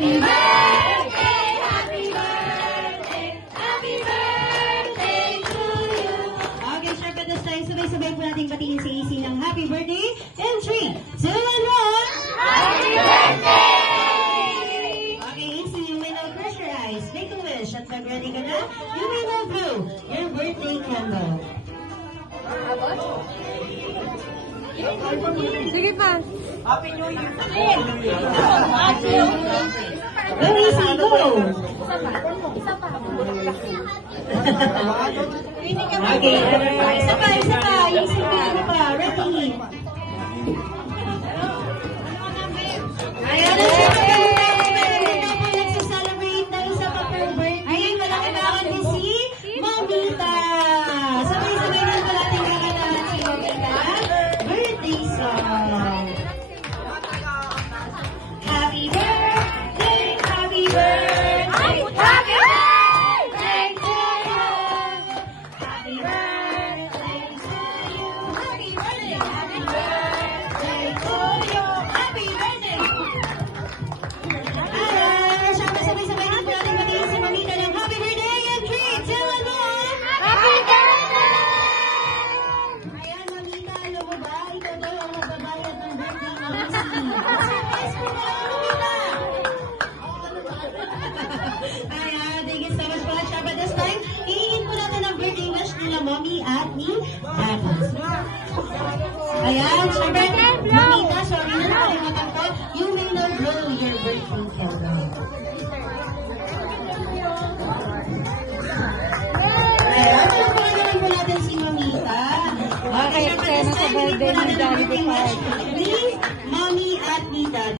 Happy birthday, happy birthday, happy birthday to you. Okay, syempre this time, sabay-sabay po natin batiin si AC ng happy birthday. In 3, 2, and 1. Happy birthday! Okay, AC, you may now close your eyes. Make a wish. At pag ready ka na, you may now blow your birthday candle. Sige pa. Go, AC, go! Okay, isa pa, yung sabihin pa, ready? Ayan, na po nagsaselebrate ng isa pa per birthday. Malaki-laki din si Mamita. Sabay-sabay din po natin kakatahan si Mamita. Birthday song. Happy birthday, happy birthday, happy birthday to you. Happy birthday to you. Happy birthday, happy birthday to you. Happy birthday. Ayan, syempre sabay-sabay din po natin batiin si Mamita ng happy birthday in 3, 2, and 1. Happy birthday! Ayan, Mamita, alam mo ba? Ikaw daw ang magbabayad ng birthday ng whiskey. Surprise po ba, Mamita? Ayan, thank you so much po. Syempre this time, hihingin po natin ang birthday wish nila Mommy at ni Daddy. Ayan, syempre, Mamita, sorry na nakalimutan ko. You may now blow your birthday candle. Ayan, tulungan naman po natin si Mamita. Okay, syempre this time, hihingin po natin ang birthday